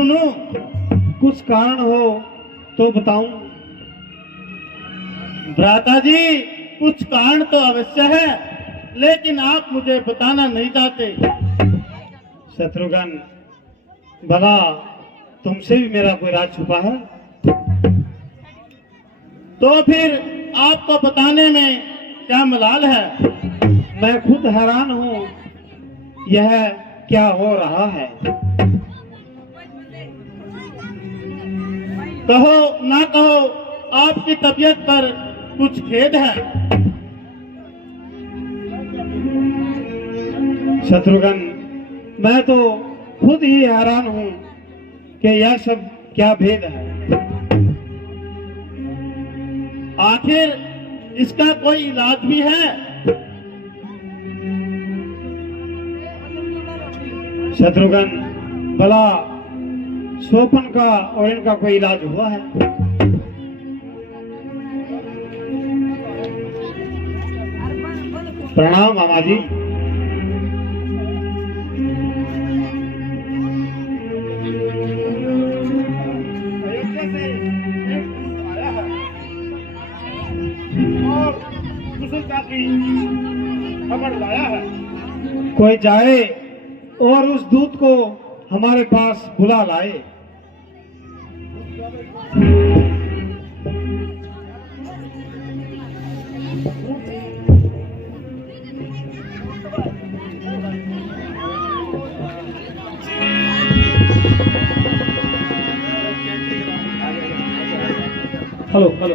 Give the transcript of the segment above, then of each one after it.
सुनूं? कुछ कारण हो तो बताऊं? भ्राता जी, कुछ कारण तो अवश्य है, लेकिन आप मुझे बताना नहीं चाहते। शत्रुघ्न, भला तुमसे भी मेरा कोई राज छुपा है? तो फिर आपको बताने में क्या मलाल है? मैं खुद हैरान हूं, यह क्या हो रहा है। कहो ना कहो, आपकी तबीयत पर कुछ खेद है। शत्रुघ्न, मैं तो खुद ही हैरान हूं कि यह सब क्या भेद है। आखिर इसका कोई इलाज भी है? शत्रुघ्न, भला सोपन का और इनका कोई इलाज हुआ है? प्रणाम मामा जी। अयोध्या से एक दूत आया है और कुशलता की खबर लाया है। कोई जाए और उस दूत को हमारे पास बुला लाए। Hello hello.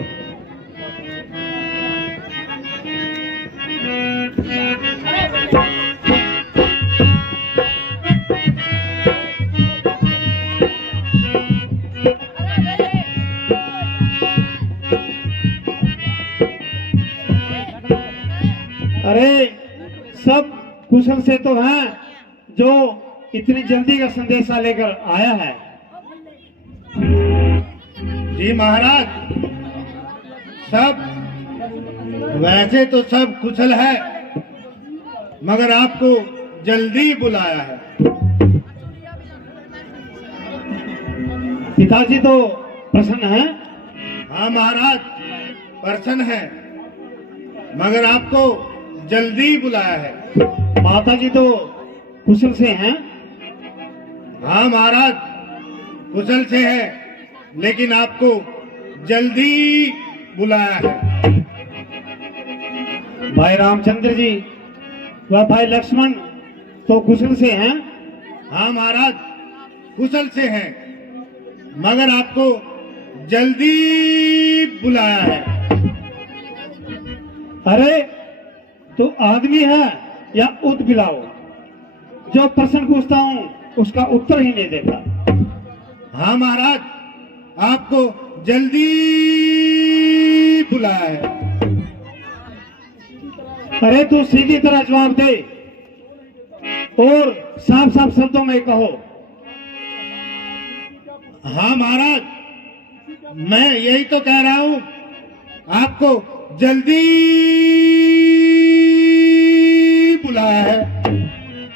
अरे, सब कुशल से तो हैं जो इतनी जल्दी का संदेशा लेकर आया है। जी महाराज, सब वैसे तो सब कुशल है, मगर आपको जल्दी बुलाया है। पिताजी तो प्रसन्न हैं। हाँ महाराज, प्रसन्न है, मगर आपको जल्दी बुलाया है। माता जी तो कुशल से हैं। हाँ महाराज, कुशल से है, लेकिन आपको जल्दी बुलाया है। भाई रामचंद्र जी व भाई लक्ष्मण तो कुशल से हैं। हाँ महाराज, कुशल से हैं, मगर आपको जल्दी बुलाया है। अरे, तो आदमी है या उत बिलाओ? जो प्रश्न पूछता हूँ उसका उत्तर ही नहीं देता। हाँ महाराज, आपको जल्दी बुलाया है। अरे, तू सीधी तरह जवाब दे और साफ साफ शब्दों में कहो। हाँ महाराज, मैं यही तो कह रहा हूँ, आपको जल्दी बुलाया है।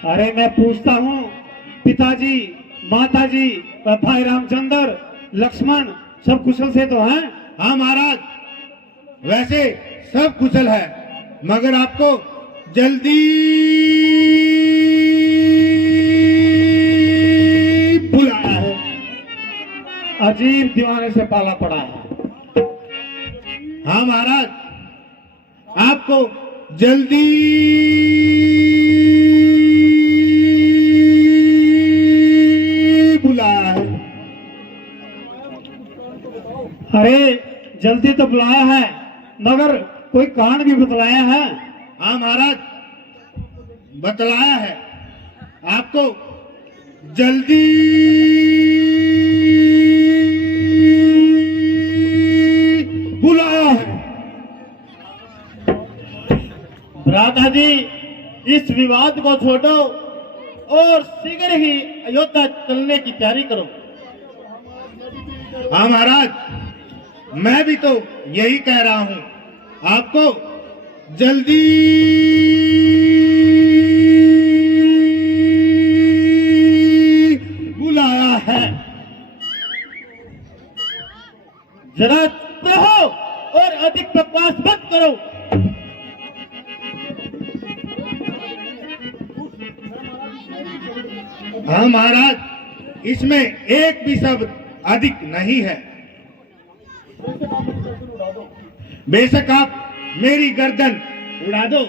अरे, मैं पूछता हूँ, पिताजी, माताजी और भाई रामचंद्र, लक्ष्मण सब कुशल से तो हैं? हाँ महाराज, वैसे सब कुशल है, मगर आपको जल्दी बुलाया है। अजीब दीवाने से पाला पड़ा है। हाँ महाराज, आपको जल्दी बुलाया है। अरे, जल्दी तो बुलाया है, मगर कोई कारण भी बतलाया है? हाँ महाराज, बतलाया है, आपको जल्दी बुलाया है। भ्राता जी, इस विवाद को छोड़ो और शीघ्र ही अयोध्या चलने की तैयारी करो। हाँ महाराज, मैं भी तो यही कह रहा हूँ, आपको जल्दी बुलाया है। जरा चुप रहो और अधिक बकवास मत करो। हाँ महाराज, इसमें एक भी शब्द अधिक नहीं है। बेशक आप मेरी गर्दन उड़ा दो,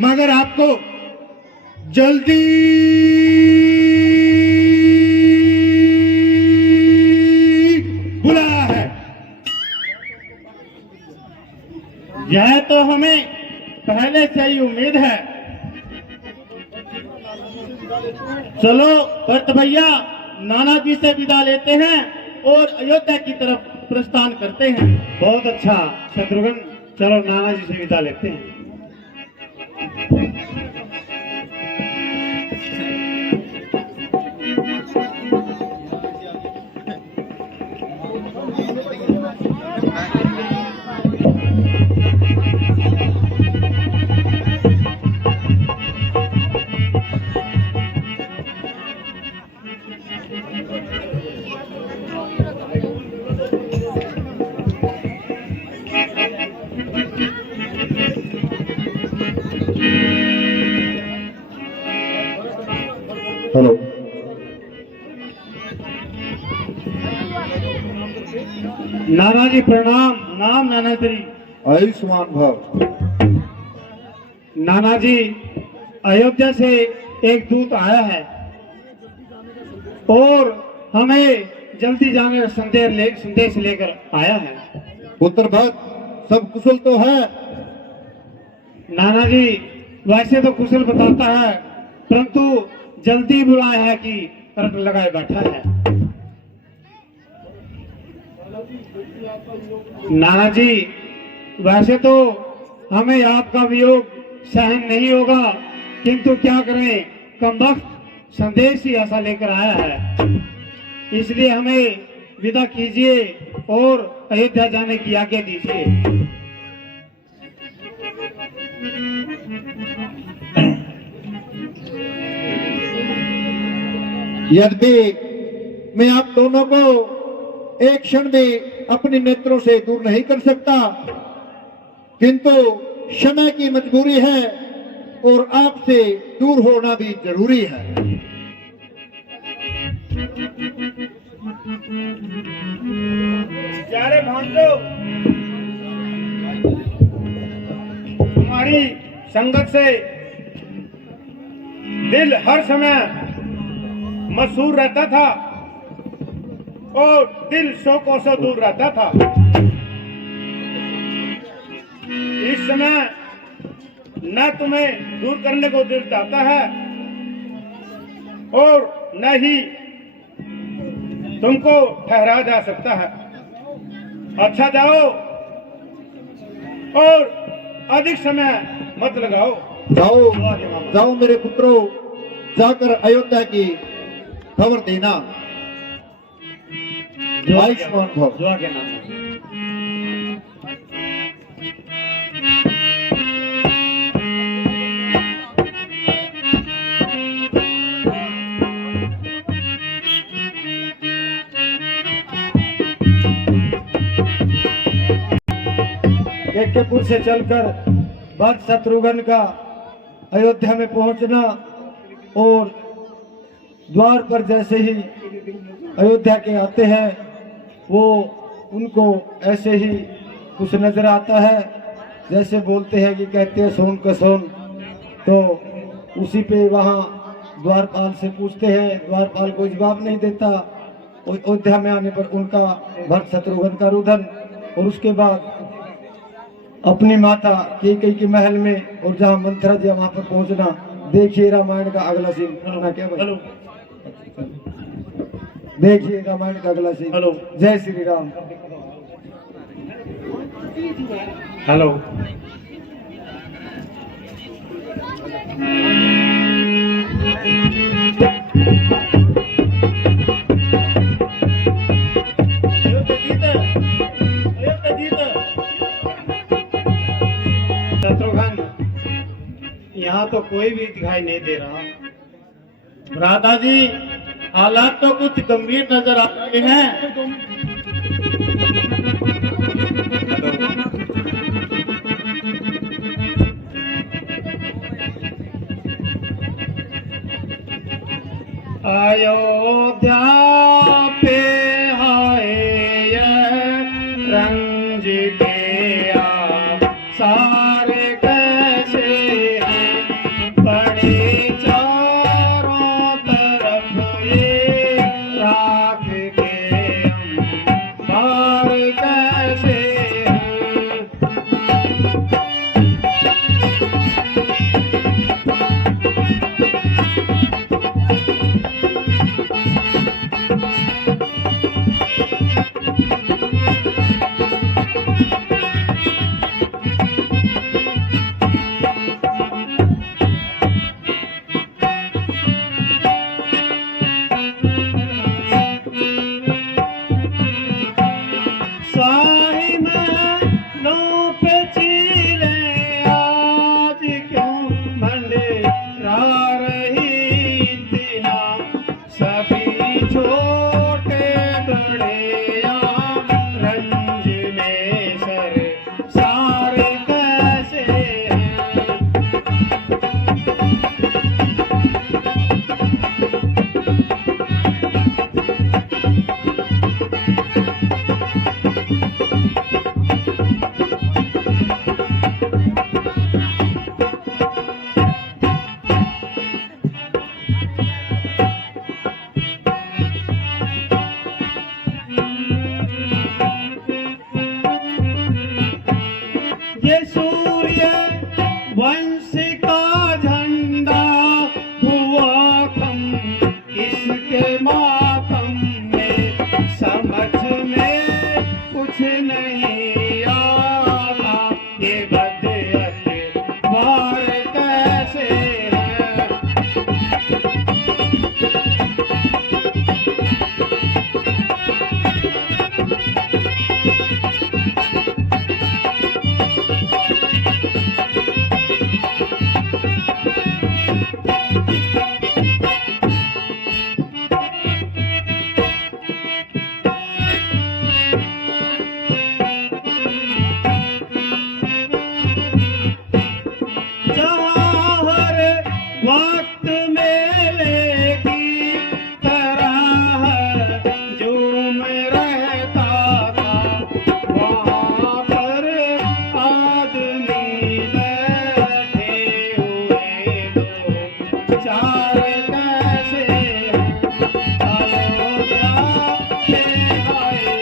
मगर आपको जल्दी बुलाया है। यह तो हमें पहले से ही उम्मीद है। चलो भरत भैया, नाना जी से विदा लेते हैं और अयोध्या की तरफ प्रस्थान करते हैं। बहुत अच्छा शत्रुघ्न, चलो नाना जी से विदा लेते हैं। हेलो। नाना जी प्रणाम। नाम नाना जी। आयुष्मान भव। नाना जी, अयोध्या से एक दूत आया है और हमें जल्दी जाने का संदेश लेकर आया है। पुत्र भक्त, सब कुशल तो है? नाना जी, वैसे तो कुशल बताता है, परंतु जल्दी बुलाया है कि रट लगाए बैठा है। नाना जी, वैसे तो हमें आपका वियोग सहन नहीं होगा, किंतु क्या करें, कमबख्त संदेश ही ऐसा लेकर आया है। इसलिए हमें विदा कीजिए और अयोध्या जाने की आज्ञा दीजिए। यद्यपि मैं आप दोनों को एक क्षण में अपने नेत्रों से दूर नहीं कर सकता, किंतु समय की मजबूरी है और आपसे दूर होना भी जरूरी है। प्यारे भांजो, तुम्हारी संगत से दिल हर समय मशहूर रहता था और दिल 100 कोसों दूर रहता था। इस समय न तुम्हें दूर करने को दिल चाहता है और न ही तुमको ठहरा जा सकता है। अच्छा, जाओ और अधिक समय मत लगाओ। जाओ जाओ मेरे पुत्रों, जाकर अयोध्या की खबर देना। आयुष्मान भव। जो आगे नाम है। केकेपुर से चलकर भरत शत्रुघ्न का अयोध्या में पहुंचना और द्वार पर जैसे ही अयोध्या के आते हैं वो उनको ऐसे ही कुछ नजर आता है, जैसे बोलते हैं कि कहते हैं सोन का सोन। तो उसी पे वहाँ द्वारपाल से पूछते हैं, द्वारपाल कोई जवाब नहीं देता। अयोध्या में आने पर उनका भरत शत्रुघ्न का रुदन और उसके बाद अपनी माता कैकेयी के महल में और जहाँ मंथरा जी वहां पर पहुंचना। देखिए रामायण का अगला सीन। ना क्या भाई? देखिए रामायण का अगला सीन। हेलो। जय श्री राम। हेलो। शत्रुघ्न, यहाँ तो कोई भी दिखाई नहीं दे रहा। भ्राता जी, हालात तो कुछ गंभीर नजर आ रहे हैं। अयोध्या पे आए ये रंज के आप सारे कैसे हैं, पड़े चारों तरफ ये राख के अंबार कैसे हैं। साही महलों पे चीले आज क्यों मंडरा रही दिना, सभी छोटे बड़े यहाँ रंज में सर सारे कैसे हैं। ये सूर्य वंश का झंडा हुआ कम इसके मातम में, समझ में कुछ नहीं आता ये बदअतवार कैसे है। जहाँ हर वक्त मेले की तरह झूम रहता था, वहाँ पर आदमी बैठे हुए दो चार कैसे हैं। अयोध्या के आए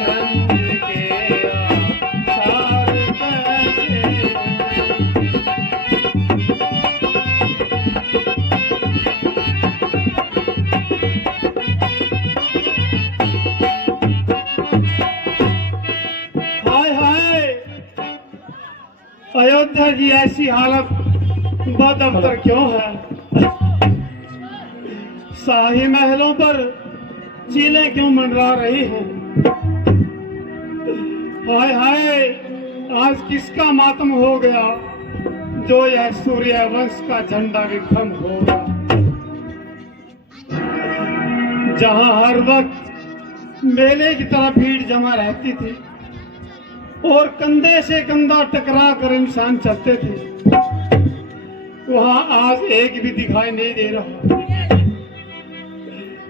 रंग के सार कैसे हैं। हाय हाय, अयोध्या की ऐसी हालत बदअब्तर क्यों है। शाही महलों पर चीलें क्यों मंडरा रही हैं। हाय हाय, आज किसका मातम हो गया जो यह सूर्य वंश का झंडा विक्रम हो गया। जहां हर वक्त मेले की तरह भीड़ जमा रहती थी और कंधे से कंधा टकरा कर इंसान चलते थे, वहां आज एक भी दिखाई नहीं दे रहा।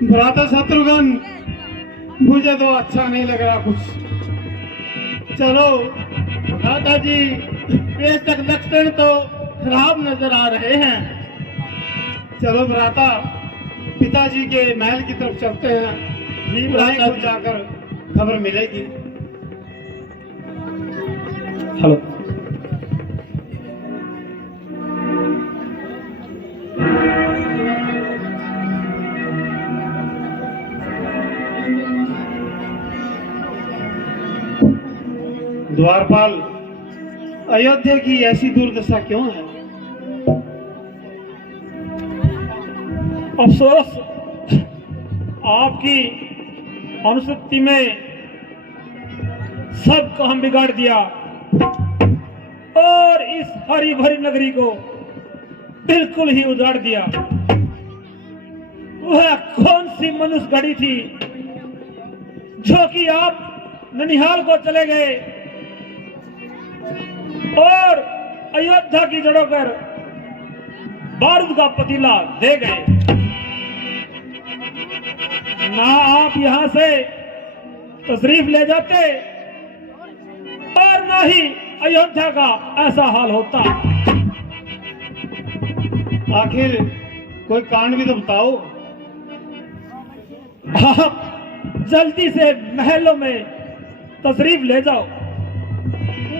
भ्राता शत्रुघ्न, मुझे तो अच्छा नहीं लग रहा कुछ। चलो दादा जी, ये तक लक्षण तो खराब नजर आ रहे हैं। चलो भ्राता, पिताजी के महल की तरफ चलते हैं। जी राय भ्राता को जाकर खबर मिलेगी। हेलो। द्वारपाल, अयोध्या की ऐसी दुर्दशा क्यों है। अफसोस, आपकी अनुपस्थिति में सब काम बिगाड़ दिया और इस हरी भरी नगरी को बिल्कुल ही उजाड़ दिया। वह कौन सी मनुष्य घड़ी थी जो कि आप ननिहाल को चले गए और अयोध्या की जड़ों पर बारूद का पतीला दे गए। ना आप यहां से तशरीफ ले जाते और ना ही अयोध्या का ऐसा हाल होता। आखिर कोई कांड भी तो बताओ। आप जल्दी से महलों में तशरीफ ले जाओ,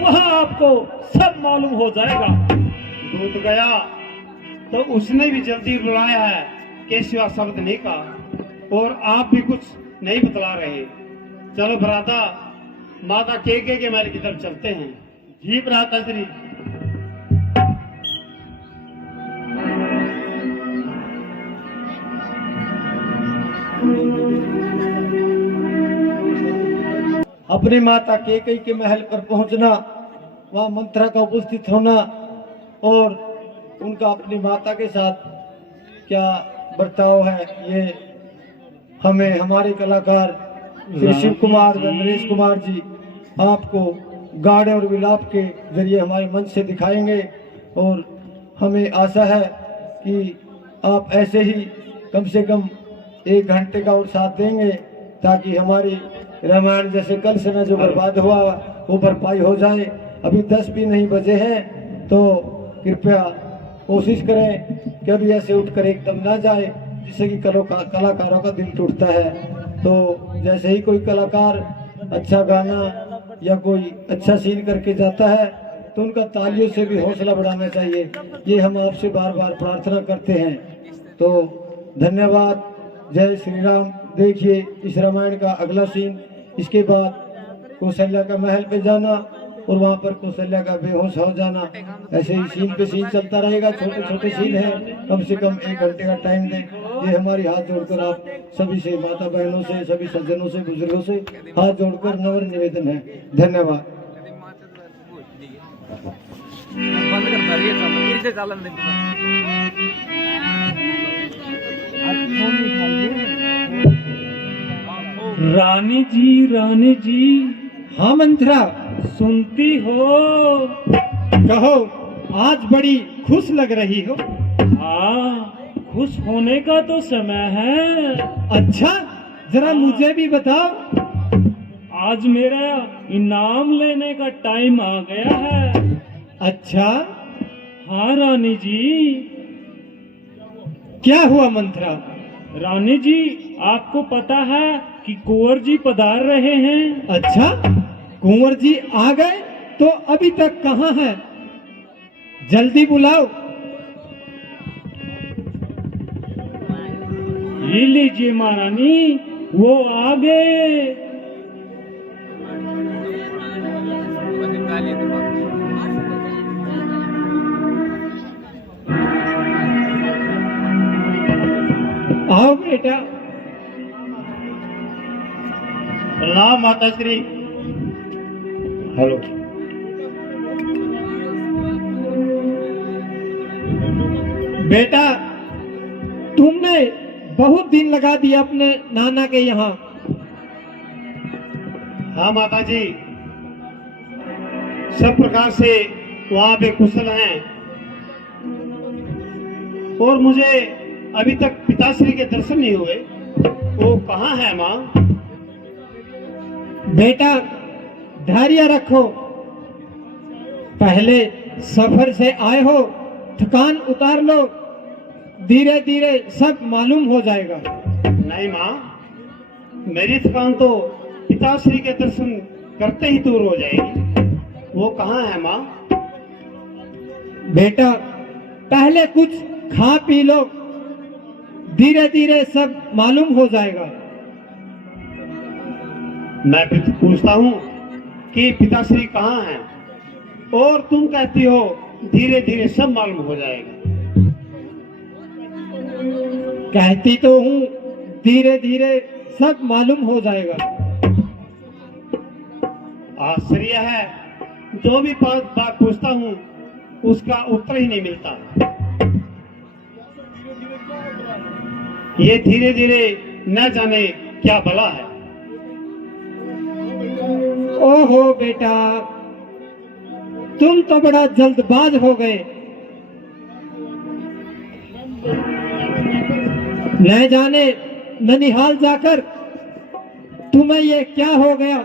वहां आपको सब मालूम हो जाएगा। दूत गया तो उसने भी जल्दी बुलाया है के सिवा शब्द नहीं कहा, और आप भी कुछ नहीं बतला रहे। चलो भ्राता, माता के महल की तरफ चलते हैं। जी भ्राता श्री। अपनी माता केकई के महल पर पहुंचना, वहां मंत्रा का उपस्थित होना और उनका अपनी माता के साथ क्या बर्ताव है, ये हमें हमारे कलाकार श्री शिव कुमार व नरेश कुमार जी आपको गाने और विलाप के जरिए हमारे मंच से दिखाएंगे। और हमें आशा है कि आप ऐसे ही कम से कम 1 घंटे का और साथ देंगे, ताकि हमारी रामायण जैसे कल से न जो बर्बाद हुआ वो भरपाई हो जाए। अभी 10 भी नहीं बजे हैं, तो कृपया कोशिश करें कि अभी ऐसे उठकर एकदम ना जाए, जिससे कि कलाकारों का दिल टूटता है। तो जैसे ही कोई कलाकार अच्छा गाना या कोई अच्छा सीन करके जाता है, तो उनका तालियों से भी हौसला बढ़ाना चाहिए। ये हम आपसे बार बार प्रार्थना करते हैं। तो धन्यवाद, जय श्री राम। देखिए इस रामायण का अगला सीन, इसके बाद कौशल्या का महल पे जाना और वहाँ पर कौशल्या का बेहोश हो जाना। ऐसे ही सीन पे सीन चलता रहेगा, छोटे छोटे सीन है, कम से कम 1 घंटे का टाइम दें। ये हमारी हाथ जोड़कर आप सभी से, माता बहनों से, सभी सज्जनों से, बुजुर्गों से हाथ जोड़कर नम्र निवेदन है। धन्यवाद। बंद करता रहिए, इसे चालन दे। रानी जी। हाँ मंत्रा, सुनती हो? कहो, आज बड़ी खुश लग रही हो। हाँ, खुश होने का तो समय है। अच्छा, जरा मुझे भी बताओ। आज मेरा इनाम लेने का टाइम आ गया है। अच्छा, हाँ रानी जी। क्या हुआ मंत्रा? रानी जी, आपको पता है कि कुंवर जी पधार रहे हैं। अच्छा, कुंवर जी आ गए? तो अभी तक कहाँ हैं? जल्दी बुलाओ। ये लीजिए महारानी, वो आ गए। आओ बेटा। प्रणाम माता श्री। हेलो। बेटा, तुमने बहुत दिन लगा दिया अपने नाना के यहाँ। हाँ माता जी, सब प्रकार से वहाँ पे कुशल हैं, और मुझे अभी तक पिताश्री के दर्शन नहीं हुए। वो कहाँ है माँ? बेटा, धैर्य रखो। पहले सफर से आए हो, थकान उतार लो, धीरे धीरे सब मालूम हो जाएगा। नहीं माँ, मेरी थकान तो पिताश्री के दर्शन करते ही दूर हो जाएगी। वो कहाँ है माँ? बेटा, पहले कुछ खा पी लो, धीरे धीरे सब मालूम हो जाएगा। मैं पूछता हूँ कि पिताश्री कहाँ हैं, और तुम कहती हो धीरे धीरे सब मालूम हो जाएगा। कहती तो हूँ धीरे धीरे सब मालूम हो जाएगा। आश्चर्य है, जो भी बात पूछता हूँ उसका उत्तर ही नहीं मिलता। ये धीरे धीरे न जाने क्या भला है। ओहो बेटा, तुम तो बड़ा जल्दबाज हो गए। न जाने ननिहाल जाकर तुम्हें ये क्या हो गया।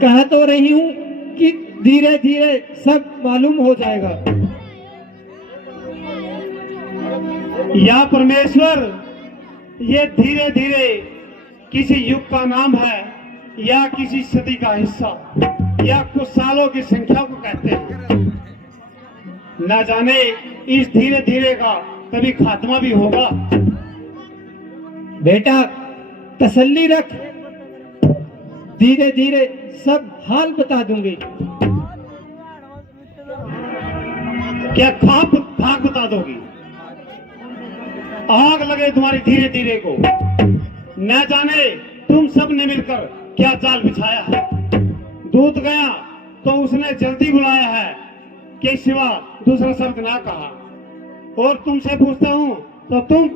कह तो रही हूं कि धीरे धीरे सब मालूम हो जाएगा। या परमेश्वर, ये धीरे धीरे किसी युग का नाम है या किसी सदी का हिस्सा या कुछ सालों की संख्या को कहते हैं। न जाने इस धीरे धीरे का कभी खात्मा भी होगा। बेटा तसल्ली रख, धीरे धीरे सब हाल बता दूंगी। क्या खाक खाक बता दोगी? आग लगे तुम्हारी धीरे धीरे को। न जाने तुम सब ने मिलकर क्या जाल बिछाया है। दूत गया तो उसने जल्दी बुलाया है कि सिवा दूसरा शब्द ना कहा। और तुमसे पूछता हूं तो तुम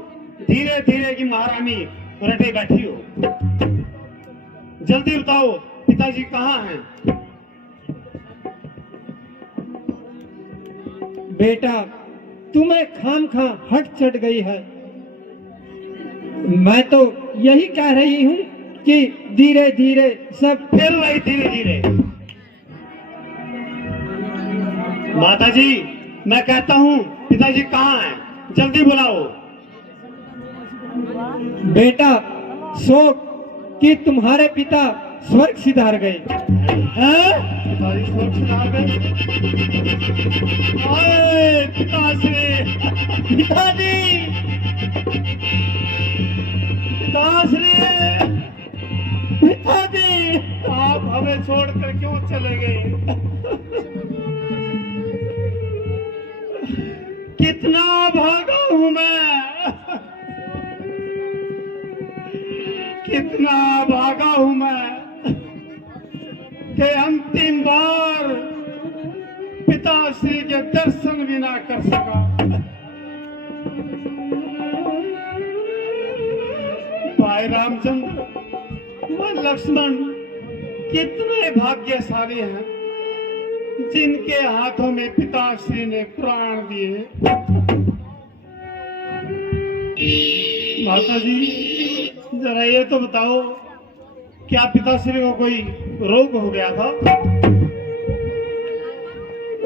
धीरे धीरे की महारानी रटे बैठी हो। जल्दी बताओ पिताजी कहाँ हैं? बेटा तुम्हें खामखा हट चढ़ गई है। मैं तो यही कह रही हूं कि धीरे धीरे सब। फिर वही धीरे धीरे। माताजी मैं कहता हूं पिताजी कहाँ हैं? जल्दी बुलाओ। बेटा शोक कि तुम्हारे पिता स्वर्ग सिधार गए हैं? पिताजी स्वर्ग सिधार गए? आए पिताश्री, पिताजी, पिताश्री, पिताजी, आप हमें छोड़कर क्यों चले गए? कितना भागा हूं मैं, कितना भागा हूं मैं कि अंतिम बार पिताश्री के दर्शन भी ना कर सका। भाई रामचंद्र व लक्ष्मण कितने भाग्यशाली हैं जिनके हाथों में पिताश्री ने प्राण दिए। माता जी जरा ये तो बताओ, क्या पिताश्री को कोई रोग हो गया था?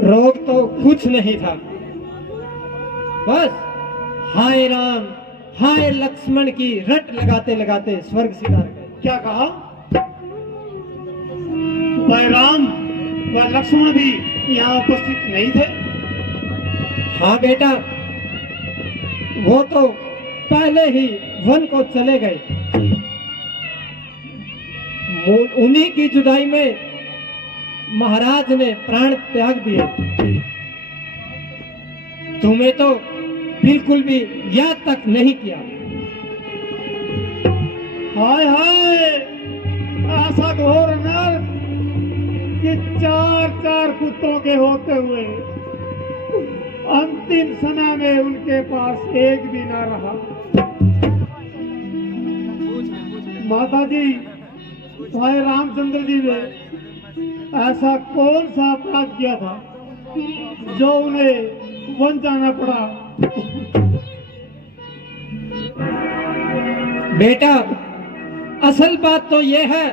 रोग तो कुछ नहीं था, बस हाय राम हाय लक्ष्मण की रट लगाते लगाते स्वर्ग सिधार गए। क्या कहा? भाई राम व लक्ष्मण भी यहाँ उपस्थित नहीं थे? हाँ बेटा, वो तो पहले ही वन को चले गए। उन्हीं की जुदाई में महाराज ने प्राण त्याग दिए। तुम्हें तो बिल्कुल भी याद तक नहीं किया। हाय हाय, ऐसा घोर नर्क कि चार चार कुत्तों के होते हुए अंतिम समय में उनके पास एक भी ना रहा। माता जी, भाई रामचंद्र जी ने ऐसा कौन सा अपराध किया था जो उन्हें वन जाना पड़ा? बेटा असल बात तो ये है,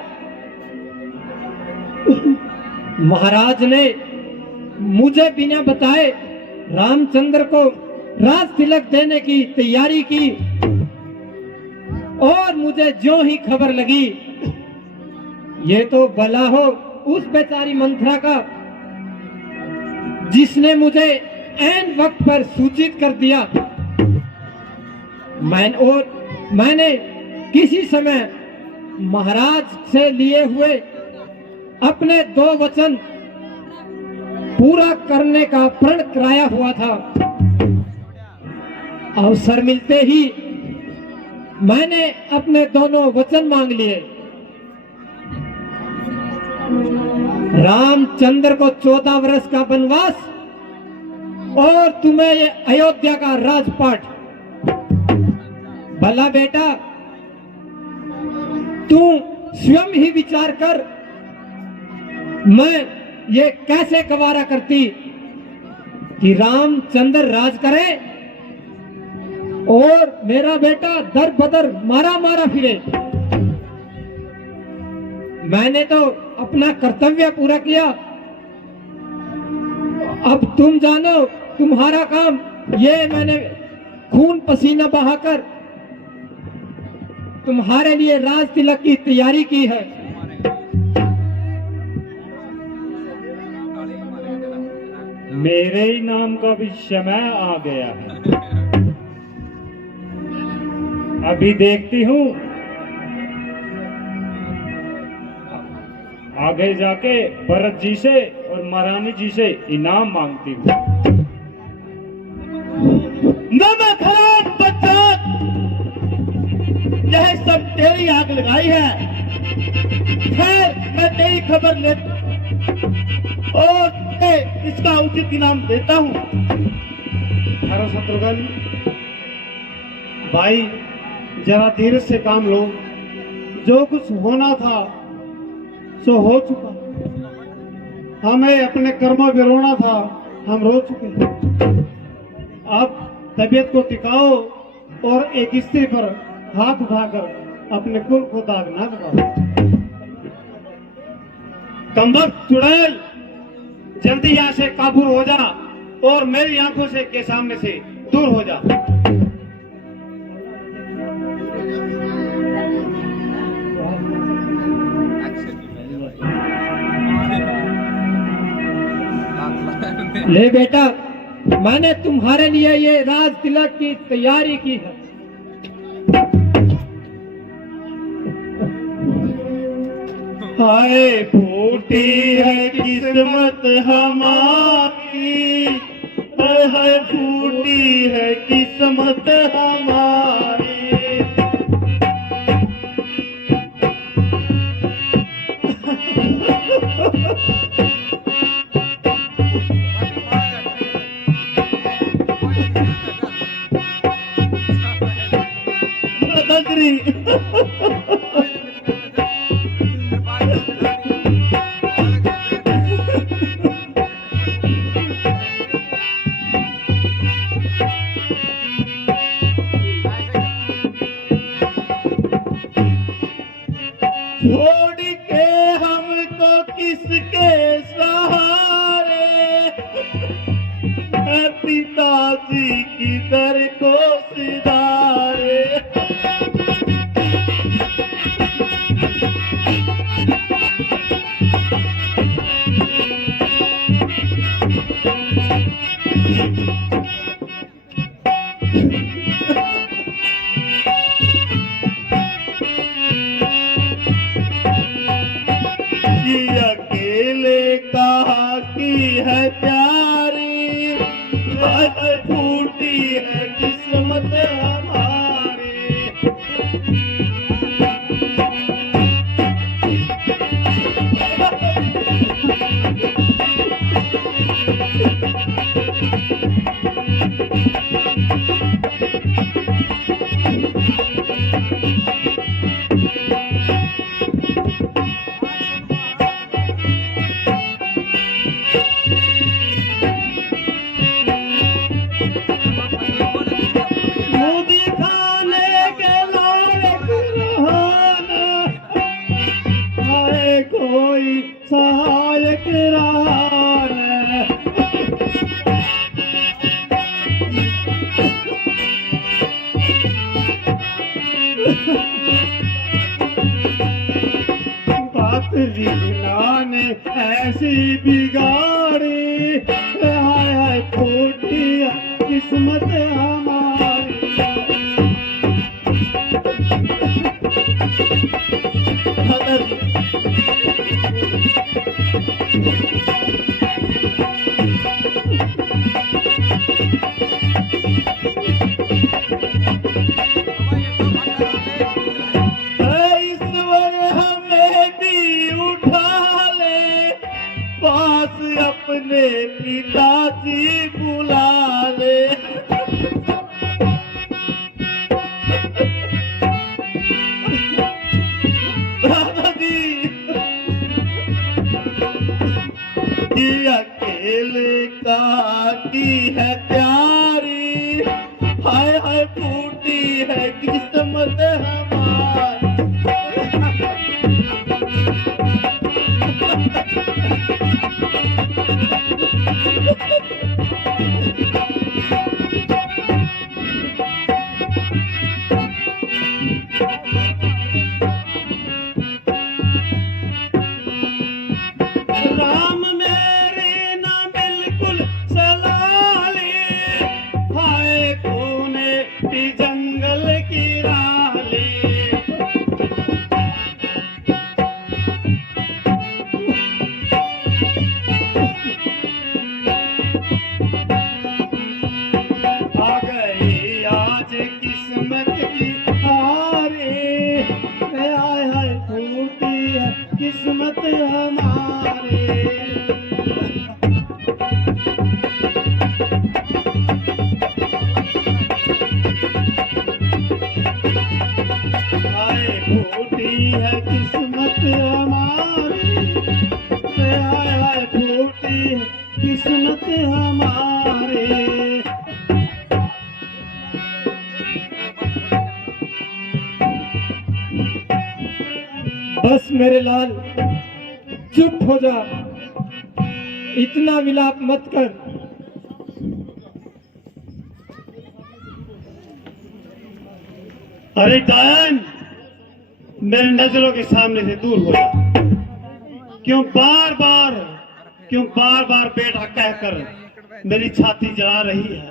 महाराज ने मुझे बिना बताए रामचंद्र को राज तिलक देने की तैयारी की और मुझे जो ही खबर लगी, ये तो भला हो उस बेचारी मंथरा का जिसने मुझे ऐन वक्त पर सूचित कर दिया। मैंने किसी समय महाराज से लिए हुए अपने 2 वचन पूरा करने का प्रण कराया हुआ था। अवसर मिलते ही मैंने अपने दोनों वचन मांग लिए। रामचंद्र को 14 वर्ष का वनवास और तुम्हें ये अयोध्या का राजपाट। भला बेटा तू स्वयं ही विचार कर, मैं ये कैसे गवारा करती कि रामचंद्र राज करे और मेरा बेटा दर बदर मारा मारा फिरे। मैंने तो अपना कर्तव्य पूरा किया, अब तुम जानो तुम्हारा काम। ये मैंने खून पसीना बहाकर तुम्हारे लिए राज तिलक की तैयारी की है। मेरे ही नाम का भी समय आ गया है। अभी देखती हूँ, आगे जाके भरत जी से और महारानी जी से इनाम मांगती हूँ। नमक हराम बच्चों, यह सब तेरी आग लगाई है। खैर, मैं तेरी खबर ले और इसका उचित इनाम देता हूँ। अरे शत्रुघ्न भाई, जरा धीरज से काम लो। जो कुछ होना था सो हो चुका। हमें अपने कर्मों में रोना था, हम रो चुके। अब तबीयत को टिकाओ और एक स्त्री पर हाथ उठाकर अपने कुल को दाग ना लगाओ। कमबख्त चुड़ैल, जल्दी यहाँ से काबू हो जा और मेरी आंखों से के सामने से दूर हो जा। ले बेटा, मैंने तुम्हारे लिए ये राज तिलक की तैयारी की है। हाय फूटी है किस्मत हमारी, हाय फूटी है किस्मत हमारी। छोड़ के हमको किसके सहारे, पिताजी की दर को सिधारे। अकेले कहा की है प्यारी, फूटी है किस्मत हमारी। कोई सहायक रहा है। बात जीना ने ऐसी बिगाड़ी, हाय हाय फूटी किस्मत हमारी। ईश्वर हमें भी उठा ले, पास अपने पिताजी बुला ले। दादा दिल का की है प्यारी, हाय हाय फूटी है किस्मत हमारी। राम मेरे ना बिल्कुल सलाले, हाय खूने की जंगल की राले। आ गई आज किस्मत की हारे, हाय हाय फूटी है किस्मत हमारे। हाय फूटी है किस्मत हमारी, हाय हाय फूटी है किस्मत हमारे। बस मेरे लाल, चुप हो जा, इतना विलाप मत कर। अरे डायन, मेरे नजरों के सामने से दूर हो जा। क्यों बार बार बेटा कहकर मेरी छाती जला रही है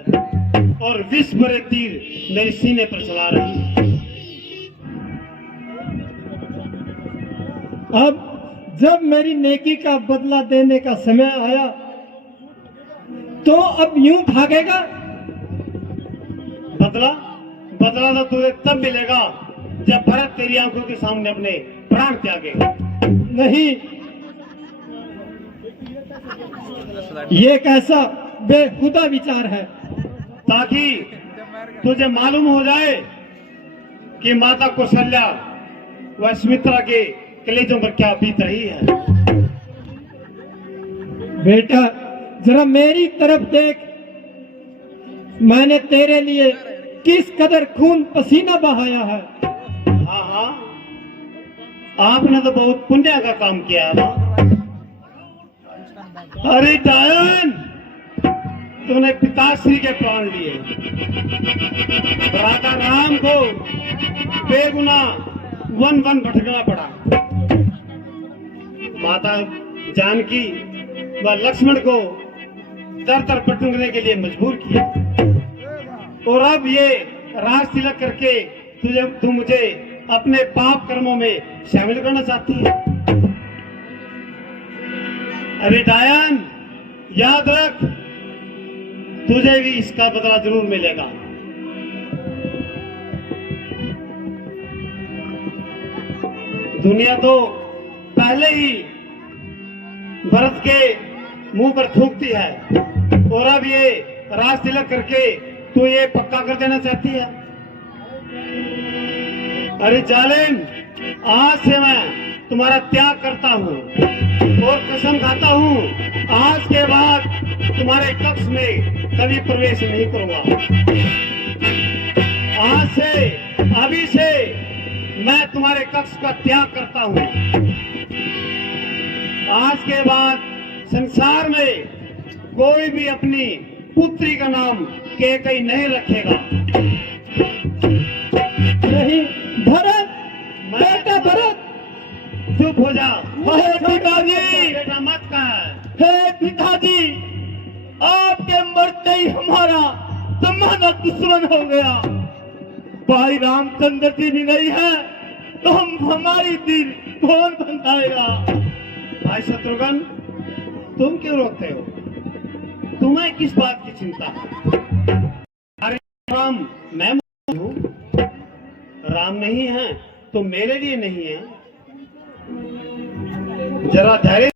और विष भरे तीर मेरे सीने पर चला रही है। अब जब मेरी नेकी का बदला देने का समय आया तो अब यूं भागेगा? बदला तो तुझे तब मिलेगा जब भरत तेरी आंखों के सामने अपने प्राण त्यागेगा। नहीं, ये कैसा बेहुदा विचार है। ताकि तुझे मालूम हो जाए कि माता कौशल्या व सुमित्रा के कलेजों पर क्या बीत रही है। बेटा जरा मेरी तरफ देख, मैंने तेरे लिए किस कदर खून पसीना बहाया है। हाँ, आपने तो बहुत पुण्य का काम किया है ना। अरे डायन, तूने पिताश्री के प्राण लिए, भ्राता राम को बेगुना वन भटकना पड़ा, माता जानकी व लक्ष्मण को दर भटकने के लिए मजबूर किया, और अब ये राज तिलक करके तू मुझे अपने पाप कर्मों में शामिल करना चाहती है। अरे डायन, याद रख, तुझे भी इसका बदला जरूर मिलेगा। दुनिया तो पहले ही भरत के मुंह पर थूकती है, और अब ये राज तिलक करके तू ये पक्का कर देना चाहती है। अरे जालिम, आज से मैं तुम्हारा त्याग करता हूँ और कसम खाता हूँ, आज के बाद तुम्हारे कक्ष में कभी प्रवेश नहीं करूंगा। आज से, अभी से मैं तुम्हारे कक्ष का त्याग करता हूँ। आज के बाद संसार में कोई भी अपनी पुत्री का नाम कैकेयी नहीं रखेगा। नहीं भरत, बेटा भरत, चुप हो जा। पिताजी, बेटा मत कह। हे पिताजी, आपके मरते ही हमारा जमाना दुश्मन हो गया। भाई रामचंद्र जी भी नहीं है तो हमारी दिल कौन बनाएगा? भाई शत्रुघ्न, तुम क्यों रोकते हो? तुम्हें किस बात की चिंता है? अरे राम मैं हूँ, राम नहीं है तो मेरे लिए नहीं है। जरा धैर्य